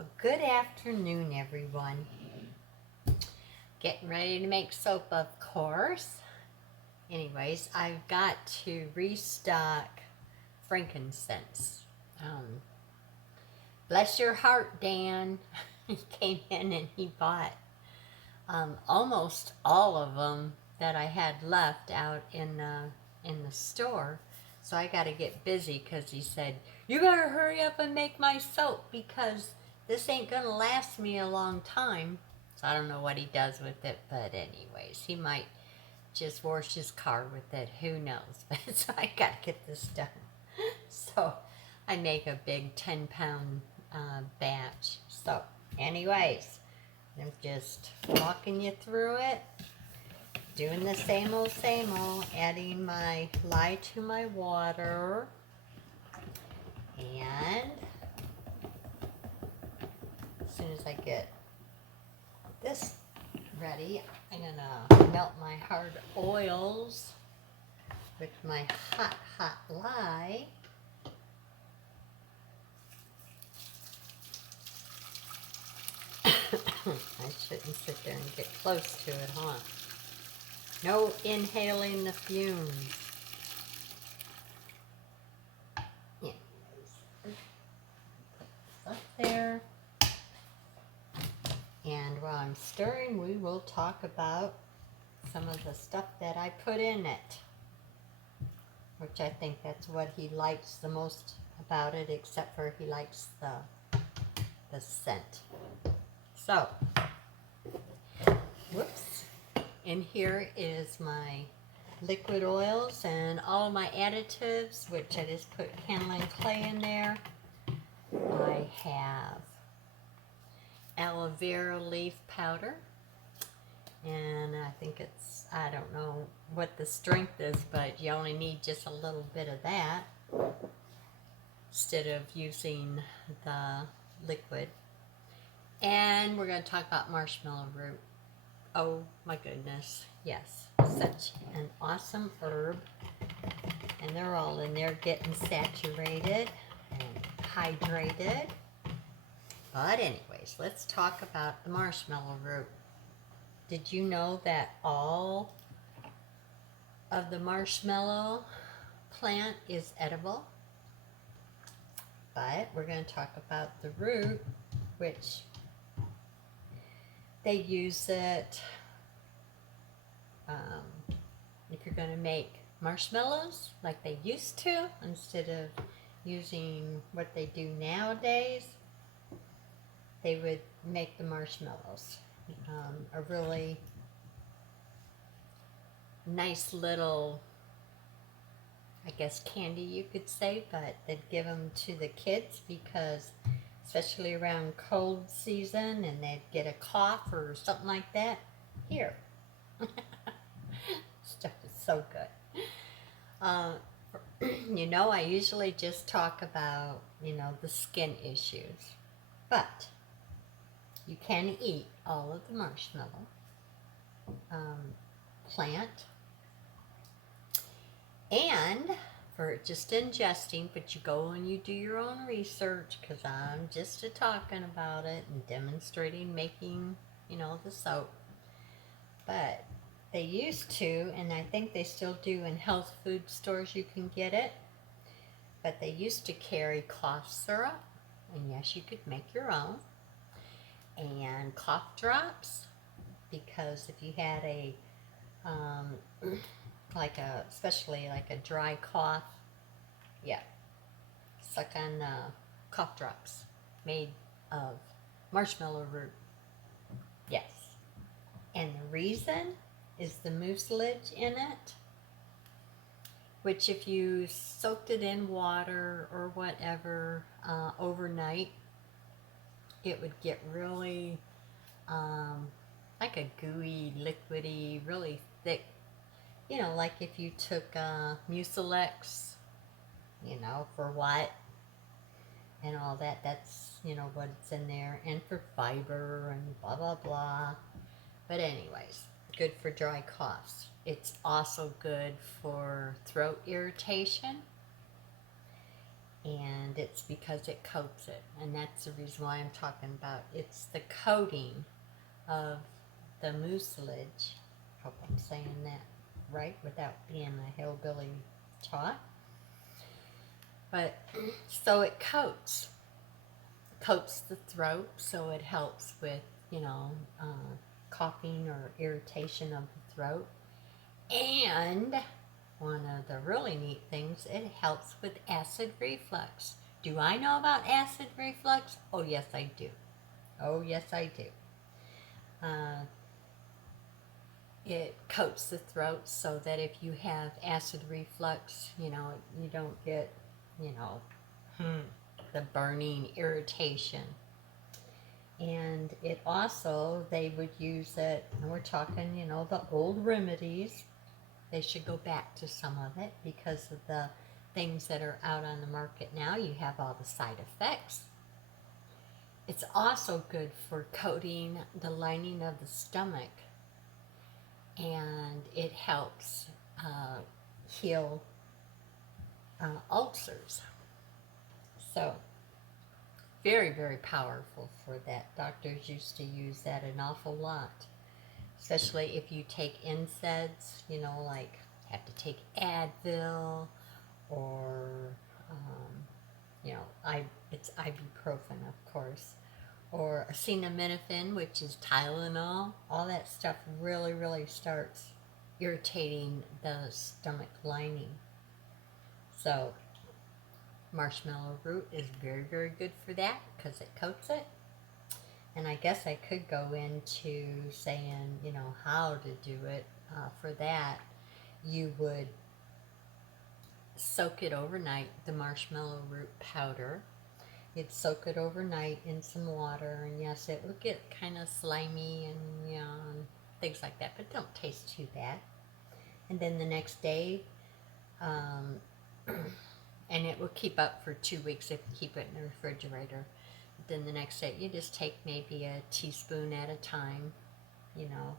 Well, good afternoon, everyone. Getting ready to make soap, of course. Anyways, I've got to restock frankincense. Bless your heart, Dan. He came in and he bought almost all of them that I had left out in the store. So I got to get busy because he said, you better hurry up and make my soap because this ain't going to last me a long time. So I don't know what he does with it, but anyways, he might just wash his car with it. Who knows? But so I got to get this done. So I make a big 10-pound batch. So anyways, I'm just walking you through it. Doing the same old, adding my lye to my water. And as soon as I get this ready, I'm gonna melt my hard oils with my hot lye. I shouldn't sit there and get close to it, huh? No inhaling the fumes. Yeah. Put this up there. And while I'm stirring, we will talk about some of the stuff that I put in it. Which I think that's what he likes the most about it, except for he likes the scent. So, whoops. In here is my liquid oils and all my additives, which I just put cannelline clay in there. I have aloe vera leaf powder, and I think it's, I don't know what the strength is, but you only need just a little bit of that instead of using the liquid. And we're going to talk about marshmallow root. Oh my goodness, yes, such an awesome herb. And they're all in there getting saturated and hydrated. But anyways, let's talk about the marshmallow root. Did you know that all of the marshmallow plant is edible? But we're going to talk about the root, which they use it if you're going to make marshmallows like they used to, instead of using what they do nowadays. They would make the marshmallows a really nice little, I guess, candy you could say, but they'd give them to the kids because especially around cold season, and they'd get a cough or something like that. Here. Stuff is so good. You know, I usually just talk about, the skin issues. But you can eat all of the marshmallow plant. And for just ingesting, but you go and you do your own research, because I'm just talking about it and demonstrating making, the soap. But they used to, and I think they still do in health food stores, you can get it. But they used to carry cough syrup, and yes, you could make your own. And cough drops, because if you had a especially like a dry cough, yeah, suck on cough drops made of marshmallow root. Yes. And the reason is the mucilage in it, which if you soaked it in water or whatever overnight, it would get really like a gooey, liquidy, really thick. Like if you took Mucilex, for what and all that, that's, what it's in there. And for fiber and blah, blah, blah. But anyways, good for dry coughs. It's also good for throat irritation. and it's because it coats it, and that's the reason why I'm talking about it's the coating of the mucilage. Hope I'm saying that right without being a hillbilly tot. But so it coats the throat, so it helps with, you know, coughing or irritation of the throat. And one of the really neat things, it helps with acid reflux. Do I know about acid reflux? Oh, yes, I do. Oh, yes, I do. It coats the throat so that if you have acid reflux, you know, you don't get, you know, the burning irritation. And it also, they would use it, and we're talking, you know, the old remedies. They should go back to some of it because of the things that are out on the market now. You have all the side effects. It's also good for coating the lining of the stomach, and it helps heal ulcers. So, very, very powerful for that. Doctors used to use that an awful lot, especially if you take NSAIDs, you know, like have to take Advil or, you know, it's ibuprofen, of course, or acetaminophen, which is Tylenol. All that stuff really, really starts irritating the stomach lining. So, marshmallow root is very, very good for that because it coats it. And I guess I could go into saying, you know, how to do it. For that, you would soak it overnight, the marshmallow root powder. You'd soak it overnight in some water, and yes, it will get kind of slimy and, you know, things like that, but don't taste too bad. And then the next day, and it will keep up for 2 weeks if you keep it in the refrigerator. Then the next day, you just take maybe a teaspoon at a time, you know,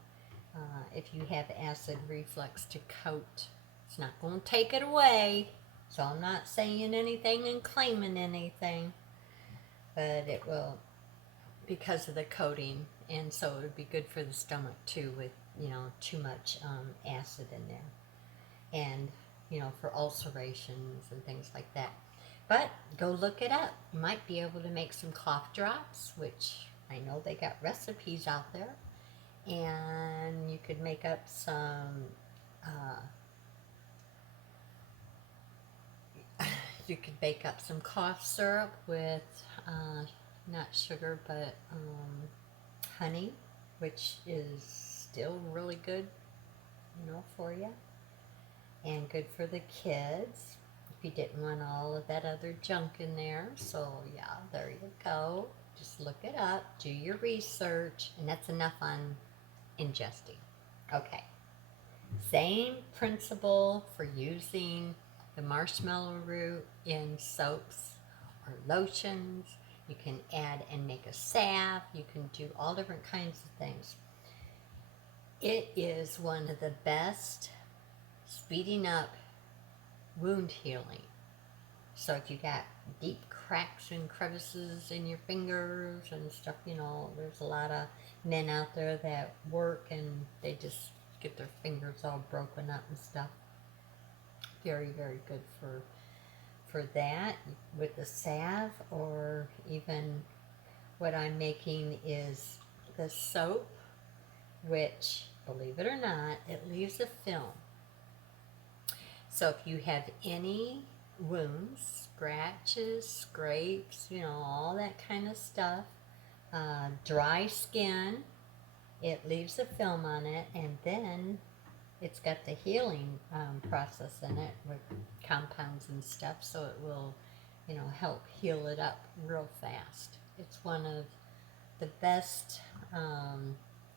if you have acid reflux to coat. It's not going to take it away, so I'm not saying anything and claiming anything, but it will, because of the coating, and so it would be good for the stomach too with, you know, too much acid in there, and, you know, for ulcerations and things like that. But go look it up. You might be able to make some cough drops, which I know they got recipes out there. And you could make up some, you could bake up some cough syrup with, not sugar, but honey, which is still really good, you know, for you. And good for the kids. If you didn't want all of that other junk in there. So yeah, there you go. Just look it up, do your research, and that's enough on ingesting. Okay. Same principle for using the marshmallow root in soaps or lotions. You can add and make a salve. You can do all different kinds of things. It is one of the best speeding up wound healing. So if you got deep cracks and crevices in your fingers and stuff, you know, there's a lot of men out there that work and they just get their fingers all broken up and stuff. Very, very good for that with the salve, or even what I'm making is the soap, which, believe it or not, it leaves a film. So if you have any wounds, scratches, scrapes, you know, all that kind of stuff, dry skin, it leaves a film on it, and then it's got the healing process in it with compounds and stuff, so it will, you know, help heal it up real fast. It's one of the best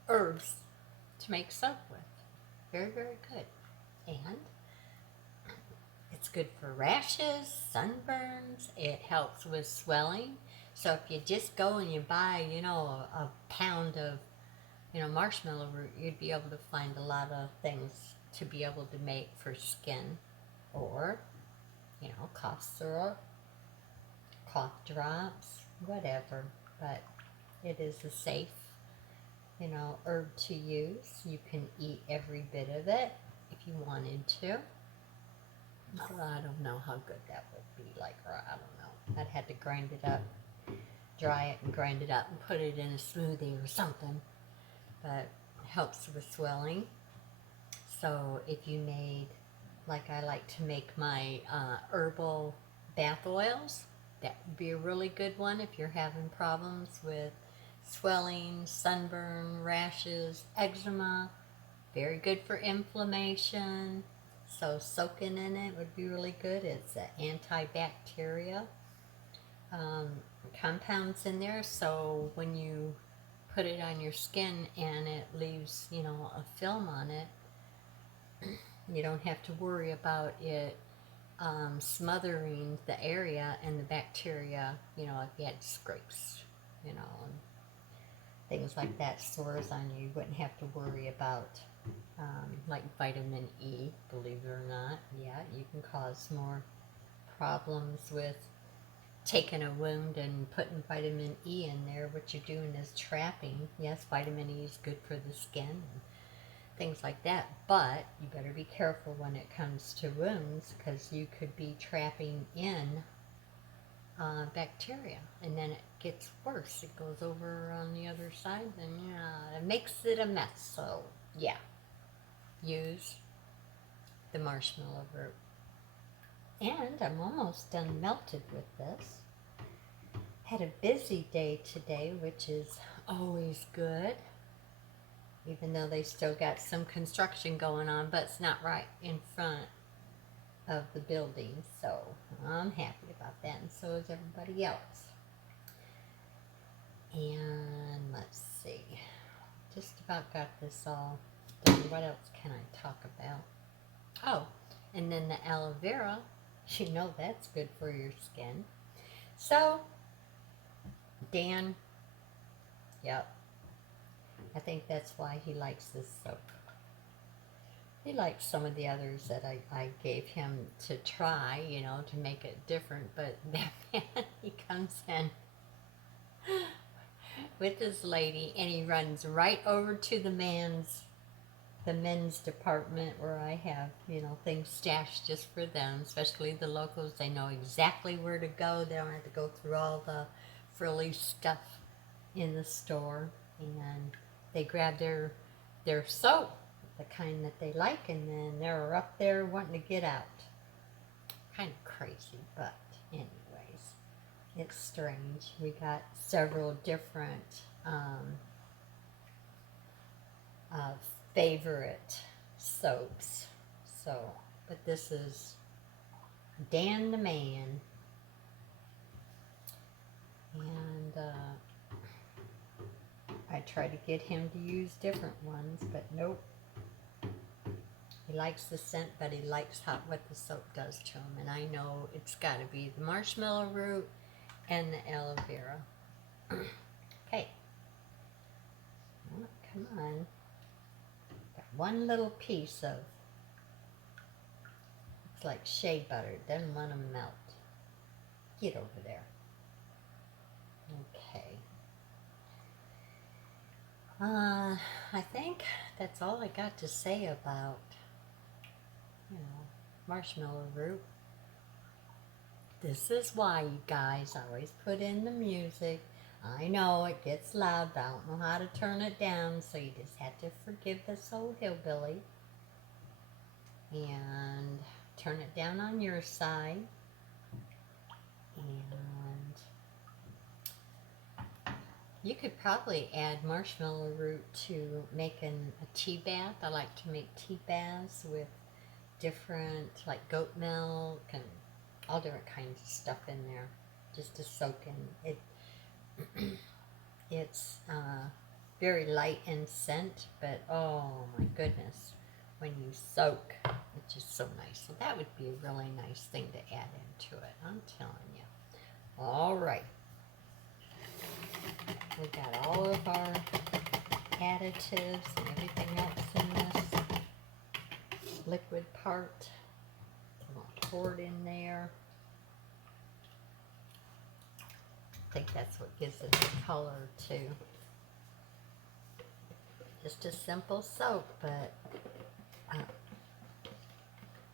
herbs to make soap with. Very, very good. And it's good for rashes, sunburns. It helps with swelling. So if you just go and you buy, you know, a pound of, you know, marshmallow root, you'd be able to find a lot of things to be able to make for skin, or, you know, cough syrup, cough drops, whatever. But it is a safe, you know, herb to use. You can eat every bit of it if you wanted to. I don't know how good that would be like, or I don't know. I'd have to grind it up, dry it and grind it up and put it in a smoothie or something. But it helps with swelling. So if you made, like I like to make my herbal bath oils, that would be a really good one if you're having problems with swelling, sunburn, rashes, eczema. Very good for inflammation. So soaking in it would be really good. It's an antibacterial compounds in there. So when you put it on your skin and it leaves, you know, a film on it, you don't have to worry about it smothering the area and the bacteria, you know, if you had scrapes, you know, and things like that, sores on you, you wouldn't have to worry about like vitamin E, believe it or not. Yeah, you can cause more problems with taking a wound and putting vitamin E in there. What you're doing is trapping. Yes, vitamin E is good for the skin and things like that, but you better be careful when it comes to wounds, because you could be trapping in bacteria, and then it gets worse. It goes over on the other side, and yeah, it makes it a mess. So yeah, use the marshmallow root. And I'm almost done melted with this. Had a busy day today, which is always good, even though they still got some construction going on, but it's not right in front of the building, so I'm happy about that, and so is everybody else. And let's see, just about got this all done. What else can I talk about? Oh, and then the aloe vera, you know that's good for your skin. So Dan, yep, I think that's why he likes this soap. He likes some of the others that I gave him to try, you know, to make it different, but then he comes in with this lady and he runs right over to the men's department where I have, you know, things stashed just for them, especially the locals. They know exactly where to go. They don't have to go through all the frilly stuff in the store, and they grab their soap, the kind that they like, and then they're up there wanting to get out. Kind of crazy, but anyways, it's strange. We got several different favorite soaps. So, but this is Dan the Man, and I try to get him to use different ones, but nope. He likes the scent, but he likes what the soap does to him, and I know it's got to be the marshmallow root and the aloe vera. Okay. Oh, come on. Got one little piece of, it's like shea butter. It doesn't want to melt. Get over there. Okay. I think that's all I got to say about, you know, marshmallow root. This is why, you guys, I always put in the music. I know it gets loud, but I don't know how to turn it down, so you just have to forgive this old hillbilly. And turn it down on your side. And you could probably add marshmallow root to making a tea bath. I like to make tea baths with different, like goat milk and all different kinds of stuff in there, just to soak in it. It's very light in scent, but oh my goodness, when you soak, it's just so nice. So that would be a really nice thing to add into it, I'm telling you. All right, we got all of our additives and everything else in this liquid part. I'm gonna pour it in there. think that's what gives it the color too. Just a simple soap, but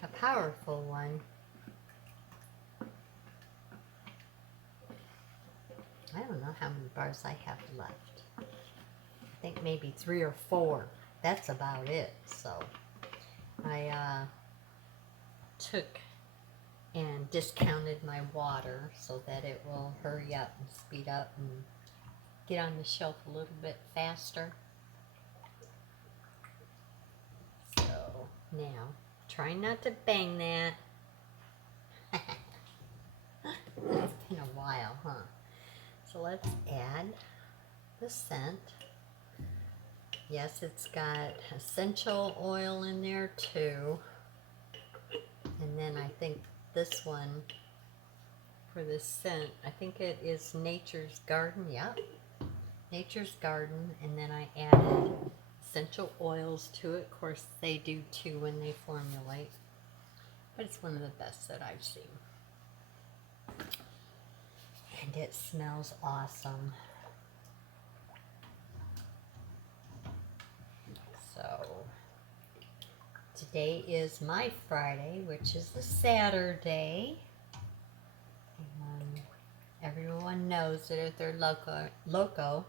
a powerful one. I don't know how many bars I have left. I think maybe 3 or 4. That's about it. So I took and discounted my water so that it will hurry up and speed up and get on the shelf a little bit faster. So now, try not to bang that. It's been a while, huh? So let's add the scent. Yes, it's got essential oil in there too. And then I think this one for the scent, I think it is Nature's Garden. Yep, Nature's Garden. And then I added essential oils to it. Of course, they do too when they formulate. But it's one of the best that I've seen. And it smells awesome. So today is my Friday, which is a Saturday. And everyone knows that if they're loco,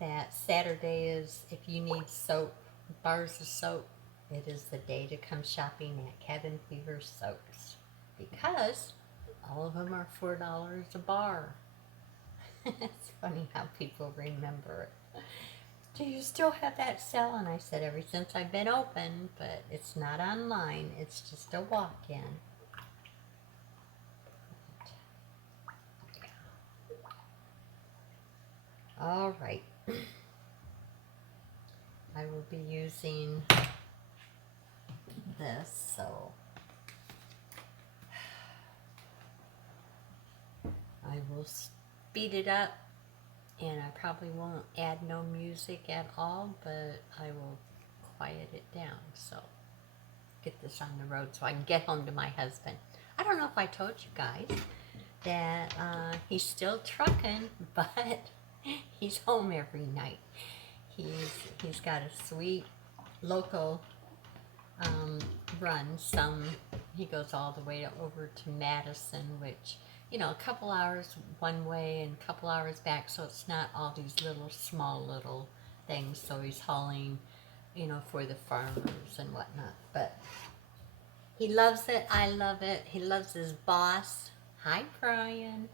that Saturday is, if you need soap, bars of soap, it is the day to come shopping at Cabin Fever Soaps, because all of them are $4 a bar. It's funny how people remember it. Do you still have that sale? And I said, ever since I've been open, but it's not online, it's just a walk-in. All right. I will be using this, so I will speed it up, and I probably won't add no music at all, but I will quiet it down, so get this on the road so I can get home to my husband. I don't know if I told you guys that he's still trucking, but he's home every night. He's got a sweet local run. He goes all the way over to Madison, which, you know, a couple hours one way and a couple hours back, so it's not all these small little things. So he's hauling, you know, for the farmers and whatnot. But he loves it. I love it. He loves his boss. Hi, Brian.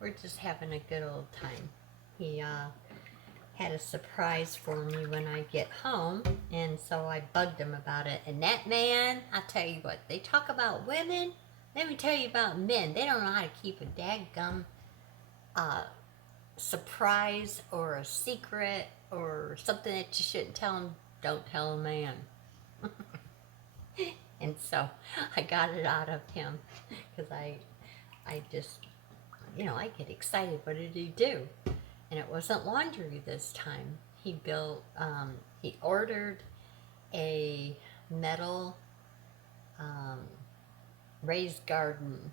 We're just having a good old time. He had a surprise for me when I get home, and so I bugged him about it. And that man, I'll tell you what, they talk about women, let me tell you about men. They don't know how to keep a dadgum surprise or a secret or something that you shouldn't tell them. Don't tell a man. And so I got it out of him, because I just, you know, I get excited. What did he do? And it wasn't laundry this time. He ordered a metal raised garden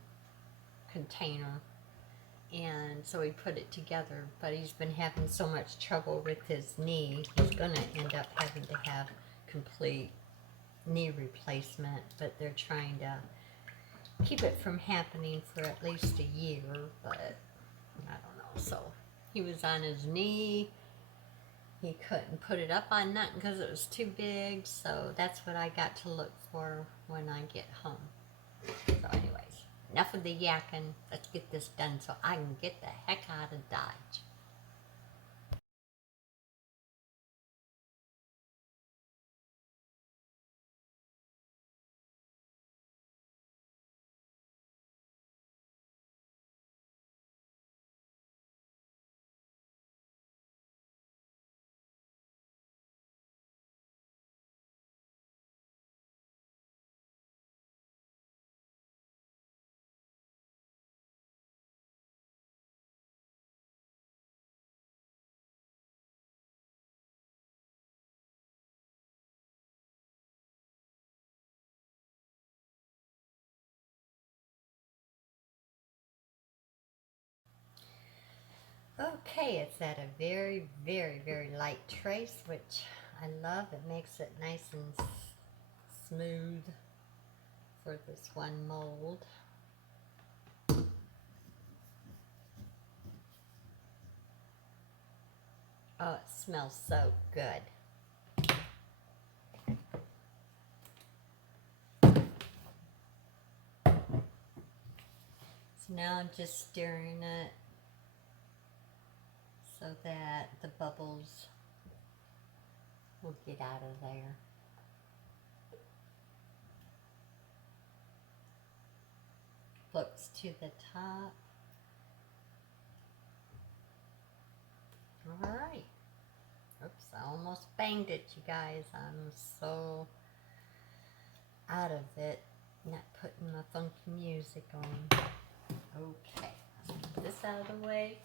container, and so he put it together, but he's been having so much trouble with his knee, he's gonna end up having to have complete knee replacement, but they're trying to keep it from happening for at least a year, but I don't know. So he was on his knee. He couldn't put it up on nothing because it was too big, so that's what I got to look for when I get home. So anyways, enough of the yakking. Let's get this done so I can get the heck out of Dodge. Okay, it's at a very, very, very light trace, which I love. It makes it nice and smooth for this one mold. Oh, it smells so good. So now I'm just stirring it so that the bubbles will get out of there. Flips to the top. All right. Oops, I almost banged it, you guys. I'm so out of it, not putting my funky music on. Okay, let's get this out of the way.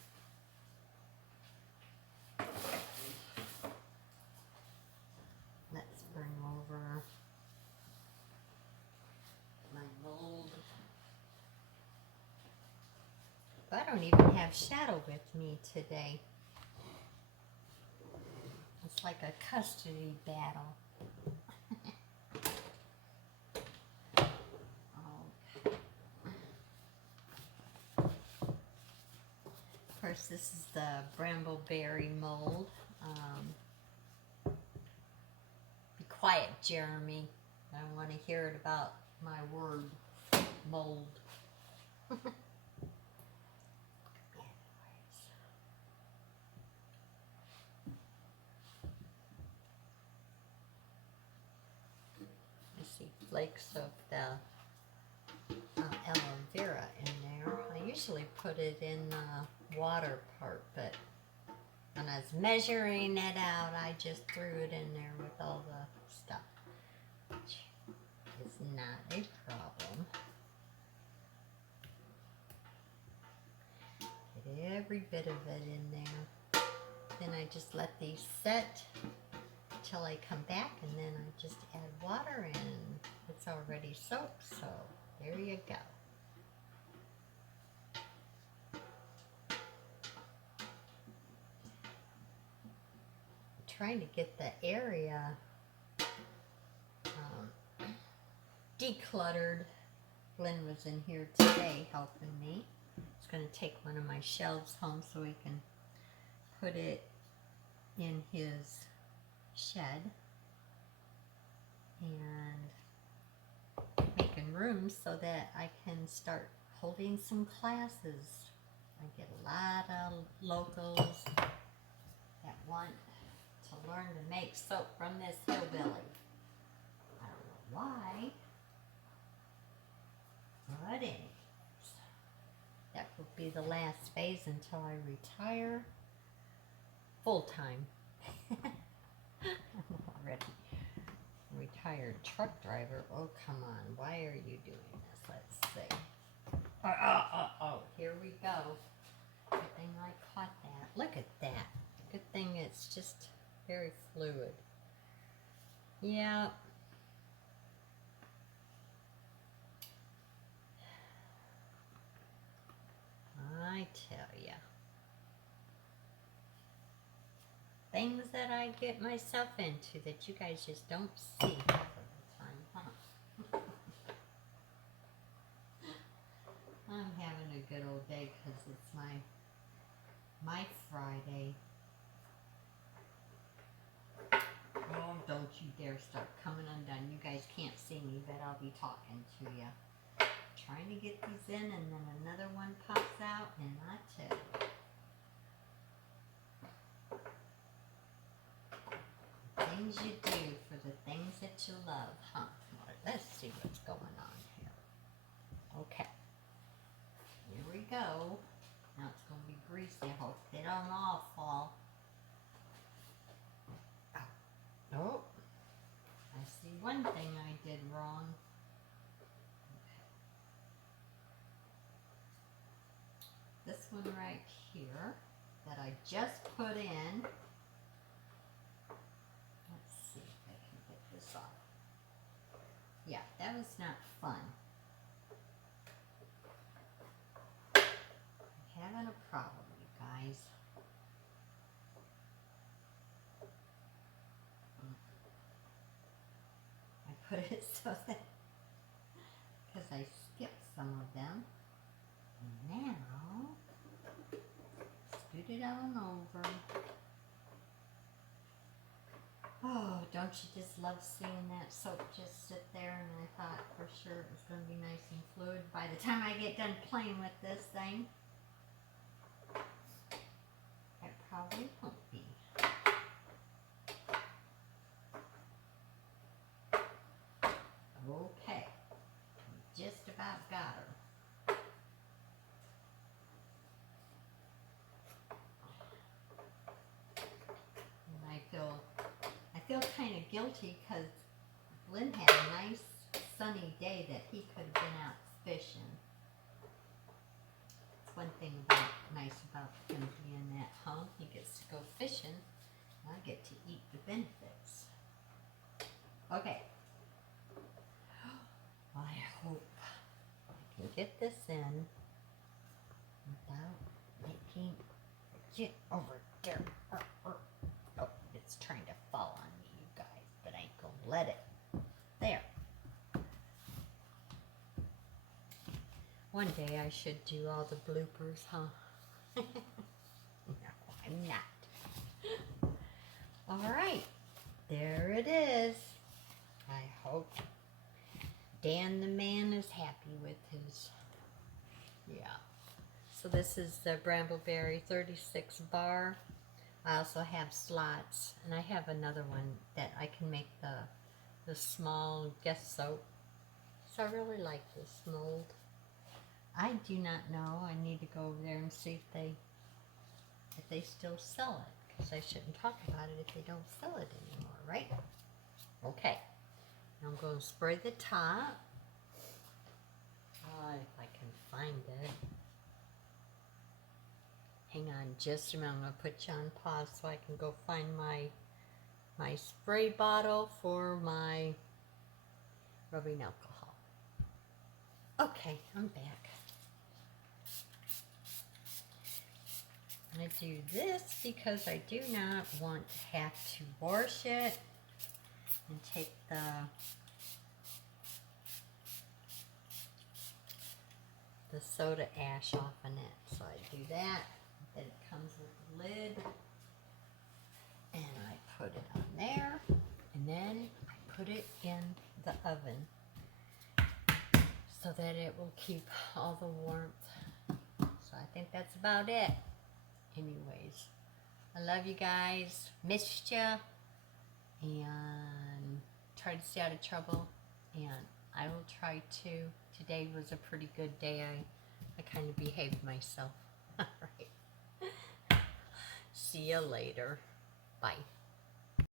Let's bring over my mold. I don't even have Shadow with me today. It's like a custody battle. Okay. Of course, this is the brambleberry mold. Be quiet, Jeremy. I don't want to hear it about my word, mold. Flakes of the aloe vera in there. I usually put it in the water part, but when I was measuring it out, I just threw it in there with all the stuff, which is not a problem. Get every bit of it in there. Then I just let these set till I come back, and then I just add water and it's already soaked, so there you go. I'm trying to get the area decluttered. Glenn was in here today helping me. He's going to take one of my shelves home so he can put it in his shed, and making room so that I can start holding some classes. I get a lot of locals that want to learn to make soap from this hillbilly. I don't know why, but anyways, that will be the last phase until I retire full time. I'm already retired truck driver. Oh, come on. Why are you doing this? Let's see. Oh, here we go. Good thing I caught that. Look at that. Good thing it's just very fluid. Yeah. I tell ya. Things that I get myself into that you guys just don't see half of the time, huh? I'm having a good old day because it's my Friday. Oh, don't you dare start coming undone. You guys can't see me, but I'll be talking to you. Trying to get these in, and then another one pops out, and I tell you. Things you do for the things that you love, huh? Let's see what's going on here. Okay. Here we go. Now it's going to be greasy. I hope they don't all fall. Oh. I see one thing I did wrong. Okay. This one right here that I just put in. Let's see if I can get this off. Yeah, that was not fun. I'm having a problem, you guys. put it so that, because I skipped some of them. And now, scoot it on over. Oh, don't you just love seeing that soap just sit there? And I thought for sure it was going to be nice and fluid by the time I get done playing with this thing. It probably won't be. Okay, just about got her. And I feel kind of guilty because Lynn had a nice sunny day that he could have been out fishing. It's one thing nice about him being at home. He gets to go fishing. I get to eat the benefits. Okay. I hope I can get this in without making get over there. Oh, it's trying to fall on me, you guys, but I ain't gonna let it. There. One day I should do all the bloopers, huh? No, I'm not. All right, there it is. I hope Dan the man is happy with his, yeah. So this is the Brambleberry 36 bar. I also have slots, and I have another one that I can make the small guest soap. So I really like this mold. I do not know. I need to go over there and see if they still sell it, because I shouldn't talk about it if they don't sell it anymore, right? Okay. I'm going to spray the top. If I can find it. Hang on just a minute. I'm going to put you on pause so I can go find my spray bottle for my rubbing alcohol. Okay, I'm back. I do this because I do not want to have to wash it and take the soda ash off in it. So I do that. Then it comes with a lid, and I put it on there, and then I put it in the oven so that it will keep all the warmth. So I think that's about it. Anyways, I love you guys. Missed ya. And try to stay out of trouble. And I will try to. Today was a pretty good day. I kind of behaved myself. All right. See you later. Bye.